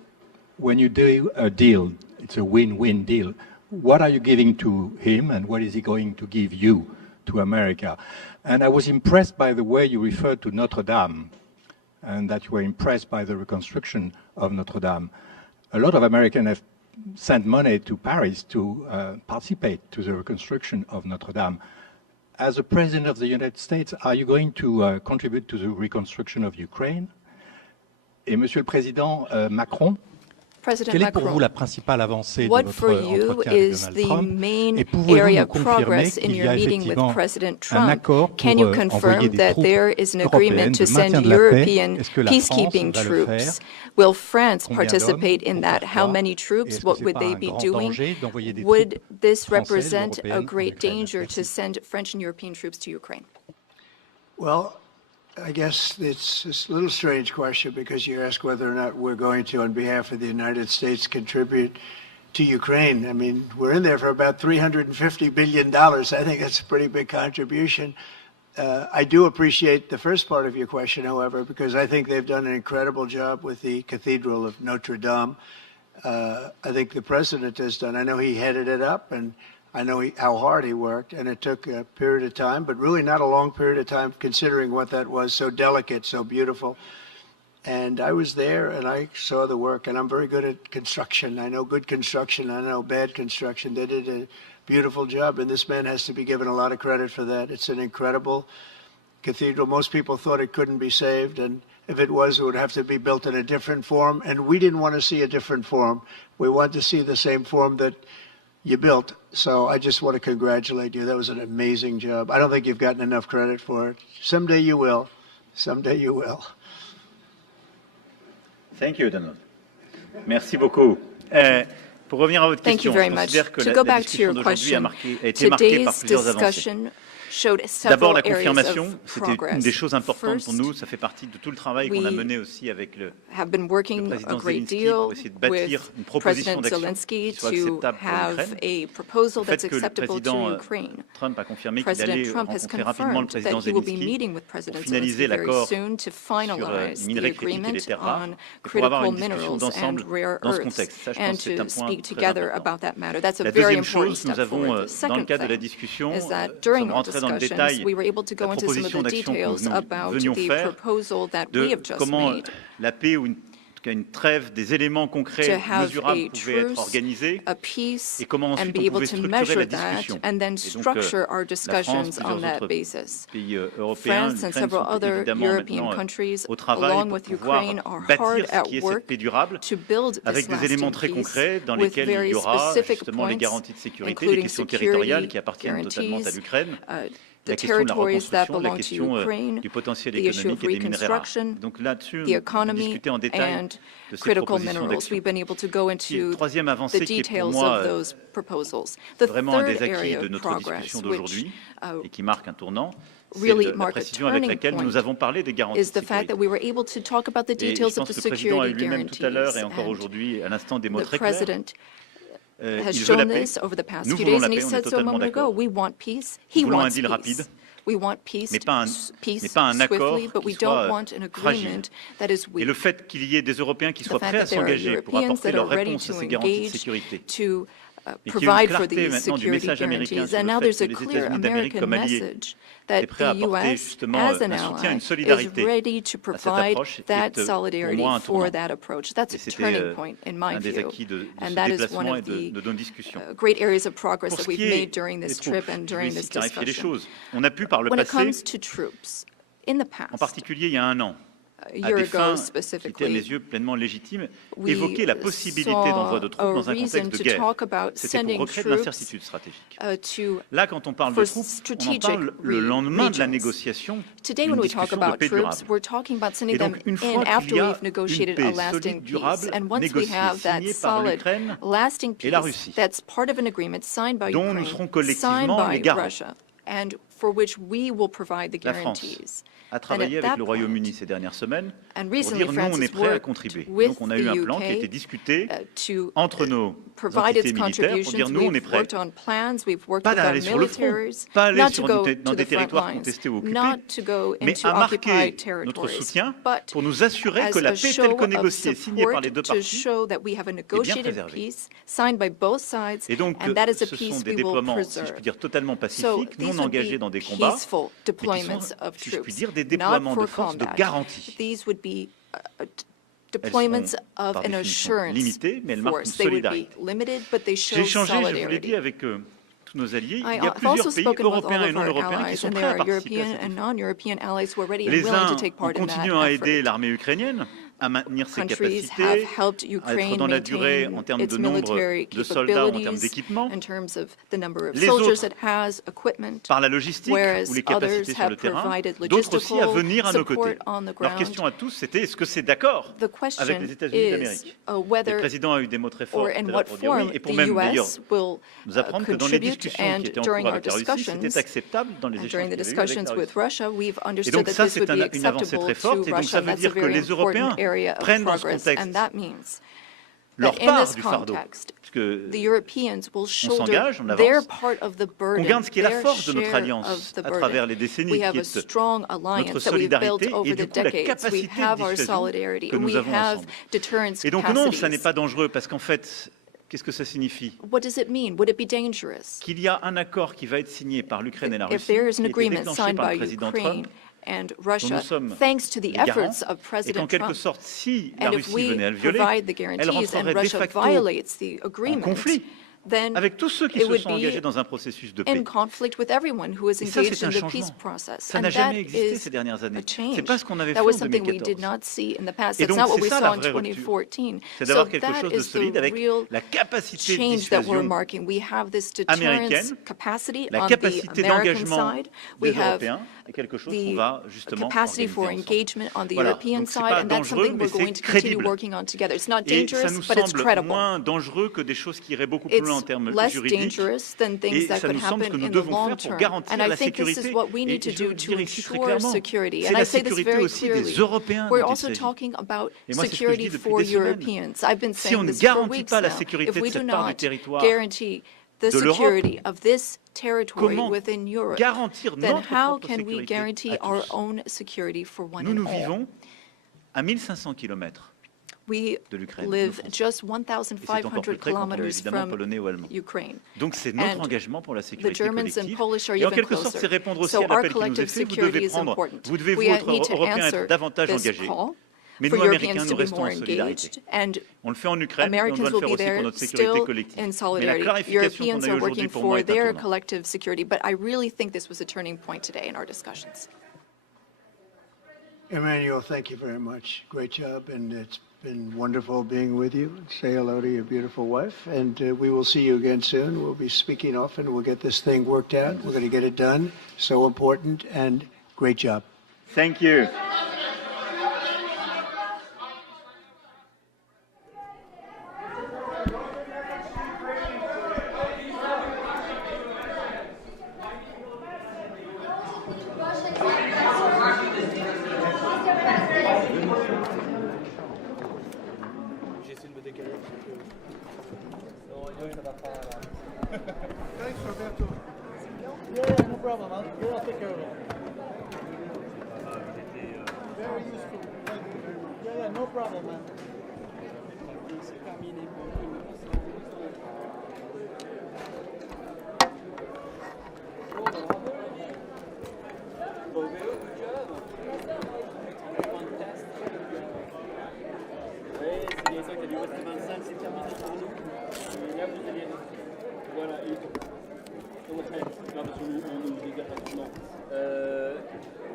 when you do a deal, it's a win-win deal. What are you giving to him, and what is he going to give you, to America? And I was impressed by the way you referred to Notre Dame, and that you were impressed by the reconstruction of Notre Dame. A lot of Americans have sent money to Paris to participate to the reconstruction of Notre Dame. As a President of the United States, are you going to contribute to the reconstruction of Ukraine? Et Monsieur le Président Macron, quelle est pour vous la principale avancée de votre entretien avec Donald Trump? Et pouvez-vous nous confirmer qu'il y a effectivement un accord pour envoyer des troupes européennes de maintien de la paix? Est-ce que la France va le faire? Will France participate in that? How many troops? What would they be doing? Would this represent a great danger to send French and European troops to Ukraine? Well, I guess it's a little strange question because you ask whether or not we're going to, on behalf of the United States, contribute to Ukraine. I mean, we're in there for about $350 billion. I think that's a pretty big contribution. I do appreciate the first part of your question, however, because I think they've done an incredible job with the Cathedral of Notre Dame. I think the president has done. I know he headed it up, and I know how hard he worked, and it took a period of time, but really not a long period of time considering what that was, so delicate, so beautiful. And I was there, and I saw the work, and I'm very good at construction. I know good construction. I know bad construction. They did a beautiful job, and this man has to be given a lot of credit for that. It's an incredible cathedral. Most people thought it couldn't be saved, and if it was, it would have to be built in a different form, and we didn't want to see a different form. We wanted to see the same form that you built. So I just want to congratulate you. That was an amazing job. I don't think you've gotten enough credit for it. Someday you will. Someday you will. Thank you, Donald. Merci beaucoup. Pour revenir à votre question, je considère que la discussion d'aujourd'hui a été marquée par plusieurs avancées. D'abord, la confirmation, c'était une des choses importantes pour nous. Ça fait partie de tout le travail qu'on a mené aussi avec le président Zelensky pour essayer de bâtir une proposition d'action qui soit acceptable pour l'Ukraine. Le fait que le président Trump a confirmé qu'il allait rencontrer rapidement le président Zelensky pour finaliser l'accord sur les minerais critiques et les terres rares, et pour avoir une discussion d'ensemble dans ce contexte. Ça, je pense que c'est un point très important. La deuxième chose, nous avons, dans le cadre de la discussion, sommes rentrés dans le détail la proposition d'action que nous venions faire, de comment la paix ou une trêve, des éléments concrets, mesurables pouvaient être organisés et comment ensuite on pouvait structurer la discussion. Et donc la France, plusieurs autres pays européens, l'Ukraine sont évidemment maintenant au travail pour pouvoir bâtir ce qui est cette paix durable avec des éléments très concrets dans lesquels il y aura justement les garanties de sécurité, les questions territoriales qui appartiennent totalement à l'Ukraine, la question de la reconstruction, la question du potentiel économique et des minerais rares. Donc là-dessus, on a discuté en détail de ces propositions d'action. Et troisième avancée qui est pour moi vraiment un des acquis de notre discussion d'aujourd'hui et qui marque un tournant, c'est la précision avec laquelle nous avons parlé des garanties de sécurité. Et je pense que le président a eu lui-même tout à l'heure et encore aujourd'hui à l'instant des mots très clairs. Il veut la paix, nous voulons la paix, on est totalement d'accord. Nous voulons un deal rapide, mais pas un accord qui soit fragile. Et le fait qu'il y ait des Européens qui soient prêts à s'engager pour apporter leur réponse à ces garanties de sécurité, et qu'il y ait une clarté maintenant du message américain sur le fait que les États-Unis d'Amérique comme alliés est prêt à apporter justement un soutien, une solidarité à cette approche, est pour moi un tournant. Et c'était un des acquis de ce déplacement et de nos discussions. Pour ce qui est des troupes, je vais ici clarifier les choses. On a pu par le passé, en particulier il y a un an, à des fins qui étaient à mes yeux pleinement légitimes, évoquer la possibilité d'envoi de troupes dans un contexte de guerre. C'était pour recréer de l'incertitude stratégique. Là, quand on parle de troupes, on en parle le lendemain de la négociation d'une discussion de paix durable. Et donc, une fois qu'il y a une paix solide, durable, négociée, signée par l'Ukraine et la Russie, dont nous serons collectivement les garants. La France a travaillé avec le Royaume-Uni ces dernières semaines pour dire nous, on est prêts à contribuer. Donc on a eu un plan qui a été discuté entre nos entités militaires pour dire nous, on est prêts, pas d'aller sur le front, pas aller dans des territoires contestés ou occupés, mais à marquer notre soutien pour nous assurer que la paix telle que négociée, signée par les deux parties, est bien préservée. Et donc ce sont des déploiements, si je puis dire, totalement pacifiques, non engagés dans des combats, mais qui sont, si je puis dire, des déploiements de forces de garantie. Elles sont par définition limitées, mais elles marquent une solidarité. J'ai échangé, je vous l'ai dit, avec tous nos alliés. Il y a plusieurs pays européens et non européens qui sont prêts à participer à cette effort. Les uns ont continué à aider l'armée ukrainienne à maintenir ses capacités, à être dans la durée en termes de nombre de soldats, en termes d'équipement. Les autres, par la logistique ou les capacités sur le terrain, d'autres aussi à venir à nos côtés. Leur question à tous, c'était est-ce que c'est d'accord avec les États-Unis d'Amérique? Le président a eu des mots très forts pour dire oui, et pour même d'ailleurs nous apprendre que dans les discussions qui étaient en cours avec la Russie, c'était acceptable dans les échanges qu'il y avait eu avec la Russie. Et donc ça, c'est une avancée très forte, et donc ça veut dire que les Européens prennent dans ce contexte leur part du fardeau, puisque on s'engage, on avance, on garde ce qui est la force de notre alliance à travers les décennies, qui est notre solidarité et du coup la capacité de dissuasion que nous avons ensemble. Et donc non, ça n'est pas dangereux, parce qu'en fait, qu'est-ce que ça signifie? Qu'il y a un accord qui va être signé par l'Ukraine et la Russie, qui a été déclenché par le président Trump, dont nous sommes les garants, et qu'en quelque sorte, si la Russie venait à le violer, elle rentrerait de facto en conflit avec tous ceux qui se sont engagés dans un processus de paix. Et ça, c'est un changement. Ça n'a jamais existé ces dernières années. C'est pas ce qu'on avait fait en 2014. Et donc, c'est ça la vraie rupture. C'est d'avoir quelque chose de solide avec la capacité de dissuasion américaine, la capacité d'engagement des Européens, et quelque chose qu'on va justement organiser ensemble. Voilà, donc c'est pas dangereux, mais c'est crédible. Et ça nous semble moins dangereux que des choses qui iraient beaucoup plus loin en termes juridiques, et ça nous semble ce que nous devons faire pour garantir la sécurité. Et je veux dire ici très clairement, c'est la sécurité aussi des Européens dont il s'agit. Et moi, c'est ce que je dis depuis des semaines. Si on ne garantit pas la sécurité de cette part du territoire de l'Europe, comment garantir notre propre sécurité à tous? Nous vivons à 1500 km de l'Ukraine. Et c'est encore plus près quand on est évidemment polonais ou allemand. Donc c'est notre engagement pour la sécurité collective. Et en quelque sorte, c'est répondre aussi à l'appel qui nous est fait. Vous devez, vous, autres Européens, être davantage engagés. Mais nous, Américains, nous restons en solidarité. On le fait en Ukraine, mais on doit le faire aussi pour notre sécurité collective. Mais la clarification qu'on a eu aujourd'hui pour moi est un tournant. Emmanuel, thank you very much. Great job, and it's been wonderful being with you. Say hello to your beautiful wife, and we will see you again soon. We'll be speaking often. We'll get this thing worked out. We're going to get it done. So important, and great job. Thank you. Thanks, Roberto. Yeah, no problem, man. I'll take care of it. Very useful. Thank you very much. Yeah, no problem, man.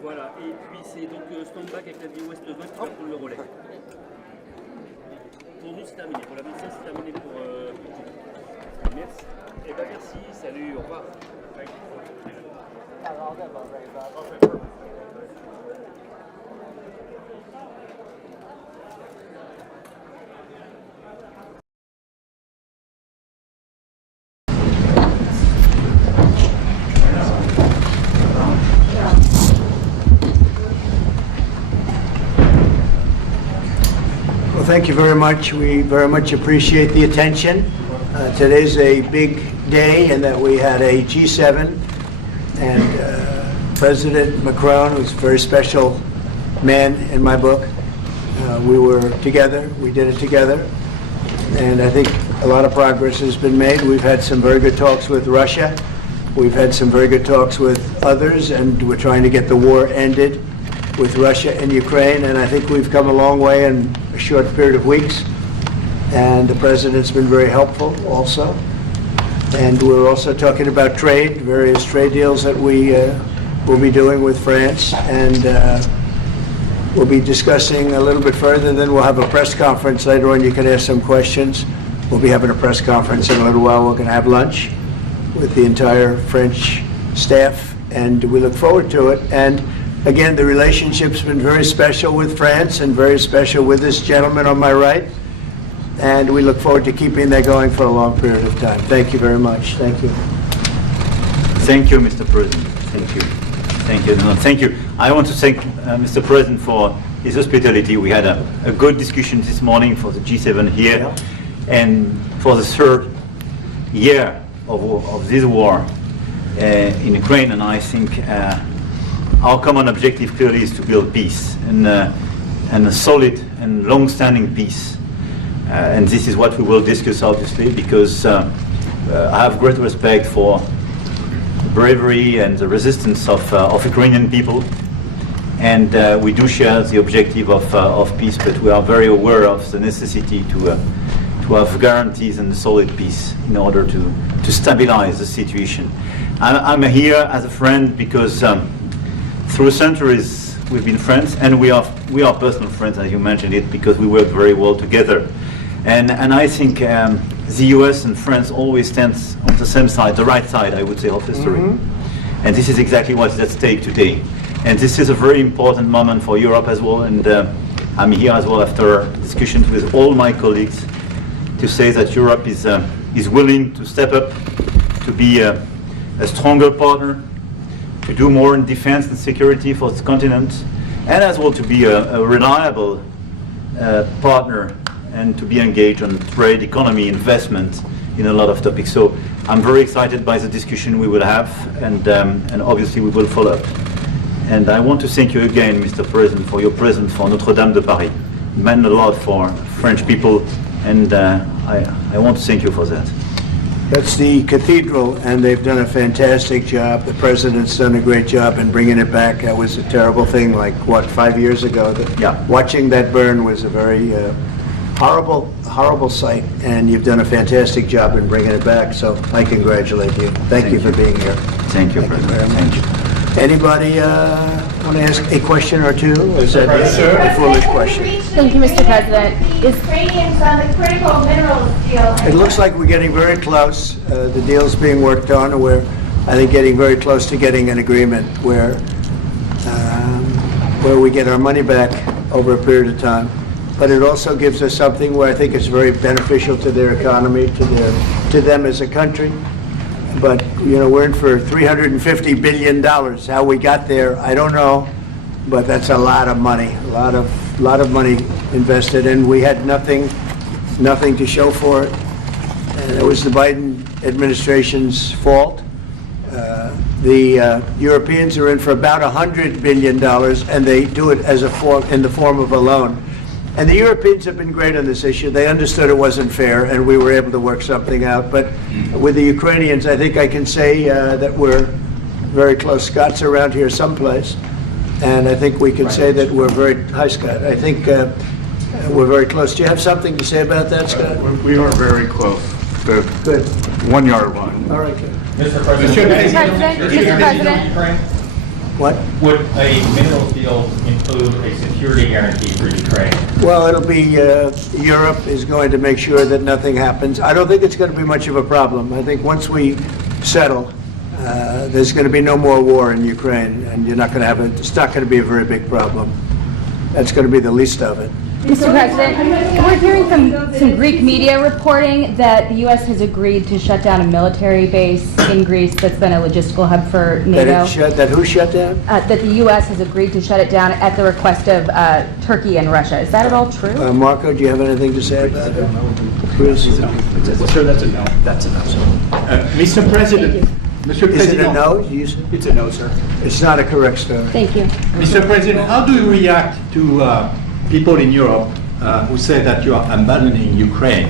Voilà, et puis c'est donc stand-back avec la vie Ouest 20 qui va prendre le relais. Pour nous, c'est terminé. Pour la médecine, c'est terminé pour... Merci. Eh bien, merci. Salut. Au revoir. Well, thank you very much. We very much appreciate the attention. Today's a big day in that we had a G7 and President Macron, who's a very special man in my book. We were together. We did it together. And I think a lot of progress has been made. We've had some very good talks with Russia. We've had some very good talks with others, and we're trying to get the war ended with Russia and Ukraine, and I think we've come a long way in a short period of weeks, and the President's been very helpful also. And we're also talking about trade, various trade deals that we will be doing with France, and we'll be discussing a little bit further, then we'll have a press conference later on. You can ask some questions. We'll be having a press conference in a little while. We're going to have lunch with the entire French staff, and we look forward to it. And again, the relationship's been very special with France and very special with this gentleman on my right. And we look forward to keeping that going for a long period of time. Thank you very much. Thank you. Thank you, Mr. President. Thank you. Thank you. No, thank you. I want to thank Mr. President for his hospitality. We had a good discussion this morning for the G7 here. Yeah. And for the third year of this war in Ukraine. And I think our common objective clearly is to build peace and a solid and long-standing peace. And this is what we will discuss, obviously, because I have great respect for the bravery and the resistance of Ukrainian people. And we do share the objective of peace, but we are very aware of the necessity to have guarantees and solid peace in order to stabilize the situation. I'm here as a friend because through centuries we've been friends, and we are personal friends, as you mentioned it, because we work very well together. And I think the US and France always stand on the same side, the right side, I would say, of history. Mm-hmm. And this is exactly what's at stake today. And this is a very important moment for Europe as well. And I'm here as well after discussions with all my colleagues to say that Europe is willing to step up, to be a stronger partner, to do more in defense and security for this continent, and as well to be a reliable partner and to be engaged on trade, economy, investment in a lot of topics. So I'm very excited by the discussion we will have, and obviously we will follow up. And I want to thank you again, Mr. President, for your presence for Notre-Dame de Paris. It meant a lot for French people, and I want to thank you for that. That's the cathedral, and they've done a fantastic job. The President's done a great job in bringing it back. That was a terrible thing, like, what, 5 years ago? Yeah. Watching that burn was a very horrible sight, and you've done a fantastic job in bringing it back, so I congratulate you. Thank you for being here. Thank you, President. Thank you. Anybody want to ask a question or two? Or is that a foolish question? Thank you, Mr. President. Ukrainians on the critical minerals deal. It looks like we're getting very close. The deal's being worked on, and we're, I think, getting very close to getting an agreement where we get our money back over a period of time. But it also gives us something where I think it's very beneficial to their economy, to them as a country. But, you know, we're in for $350 billion. How we got there, I don't know, but that's a lot of money, a lot of money invested, and we had nothing to show for it. And it was the Biden administration's fault. The Europeans are in for about $100 billion, and they do it as in the form of a loan. And the Europeans have been great on this issue. They understood it wasn't fair, and we were able to work something out. But with the Ukrainians, I think I can say that we're very close. Scott's around here someplace, and I think we can say that we're very, hi Scott, I think we're very close. Do you have something to say about that, Scott? We are very close. The good 1 yard line. All right, good. Mr. President. Mr. President. What? Would a minerals deal include a security guarantee for Ukraine? Well, it'll be Europe is going to make sure that nothing happens. I don't think it's going to be much of a problem. I think once we settle, there's going to be no more war in Ukraine, and you're not going to have it. It's not going to be a very big problem. That's going to be the least of it. Mr. President, we're hearing from some Greek media reporting that the U.S. has agreed to shut down a military base in Greece that's been a logistical hub for NATO. That who shut down? That the U.S. has agreed to shut it down at the request of Turkey and Russia. Is that at all true? Marco, do you have anything to say about it? Sir, that's a no. That's a no, sir. Mr. President. Mr. President. Is it a no? It's a no, sir. It's not a correct story. Thank you. Mr. President, how do you react to people in Europe who say that you are abandoning Ukraine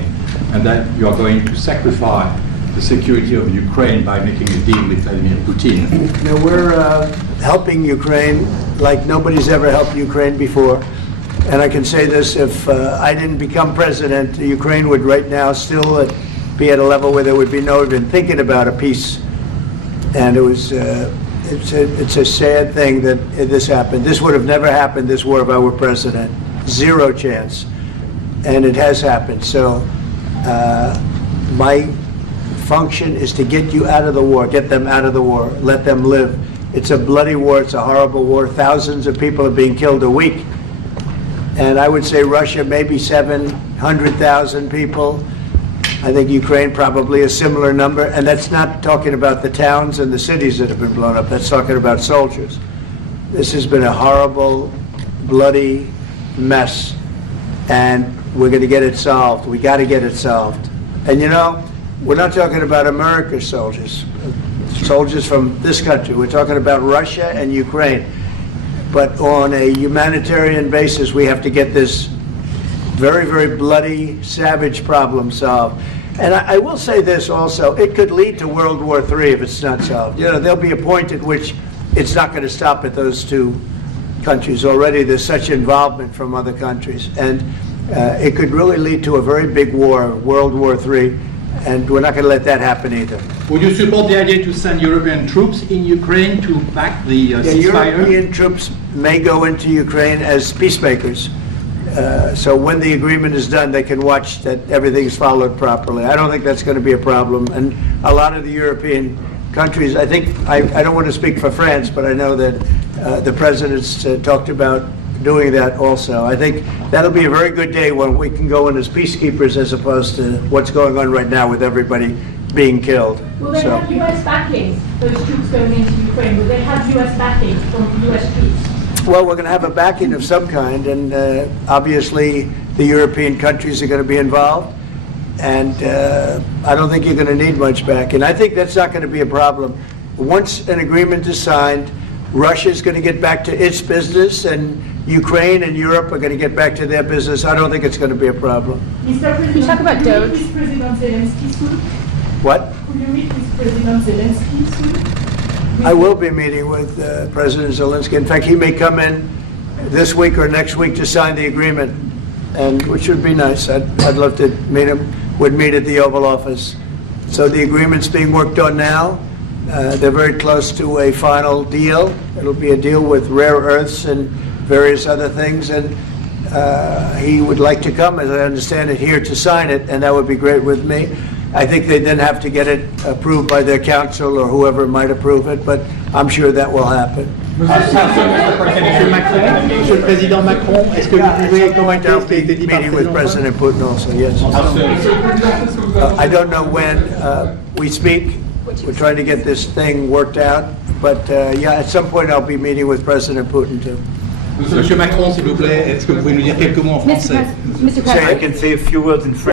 and that you are going to sacrifice the security of Ukraine by making a deal with Vladimir Putin? No, we're helping Ukraine like nobody's ever helped Ukraine before. And I can say this, if I didn't become president, Ukraine would right now still be at a level where there would be no even thinking about a peace. And it was, it's a sad thing that this happened. This would have never happened, this war, if I were president. Zero chance. And it has happened. So my function is to get you out of the war, get them out of the war, let them live. It's a bloody war, it's a horrible war. Thousands of people are being killed a week. And I would say Russia, maybe 700,000 people. I think Ukraine probably a similar number. And that's not talking about the towns and the cities that have been blown up. That's talking about soldiers. This has been a horrible, bloody mess. And we're going to get it solved. We got to get it solved. And you know, we're not talking about America's soldiers, soldiers from this country. We're talking about Russia and Ukraine. But on a humanitarian basis, we have to get this very, very bloody, savage problem solved. And I will say this also, it could lead to World War III if it's not solved. You know, there'll be a point at which it's not going to stop at those two countries. Already there's such involvement from other countries. And it could really lead to a very big war, World War III, and we're not going to let that happen either. Would you support the idea to send European troops in Ukraine to back the ceasefire? European troops may go into Ukraine as peacemakers. So when the agreement is done, they can watch that everything's followed properly. I don't think that's going to be a problem. And a lot of the European countries, I think, I don't want to speak for France, but I know that the president's talked about doing that also. I think that'll be a very good day when we can go in as peacekeepers as opposed to what's going on right now with everybody being killed. Will they have U.S. backing, those troops going into Ukraine? Will they have U.S. backing from U.S. troops? Well, we're going to have a backing of some kind, and obviously the European countries are going to be involved. And I don't think you're going to need much backing. I think that's not going to be a problem. Once an agreement is signed, Russia's going to get back to its business, and Ukraine and Europe are going to get back to their business. I don't think it's going to be a problem. Mr. President, can you talk about DOGE? Will you meet with President Zelensky soon? What? Will you meet with President Zelensky soon? I will be meeting with President Zelensky. In fact, he may come in this week or next week to sign the agreement, and which would be nice. I'd love to meet him. Would meet at the Oval Office. So the agreement's being worked on now. They're very close to a final deal. It'll be a deal with rare earths and various other things, and he would like to come, as I understand it, here to sign it, and that would be great with me. I think they then have to get it approved by their council or whoever might approve it, but I'm sure that will happen. Monsieur le Président Macron, est-ce que vous pouvez commenter ce qui a été dit par le Meeting with President Putin also, yes. I don't know when we speak. We're trying to get this thing worked out, but yeah, at some point I'll be meeting with President Putin too. Monsieur Macron, s'il vous plaît, est-ce que vous pouvez nous dire quelques mots en français? Mr. President. I can say a few words in French.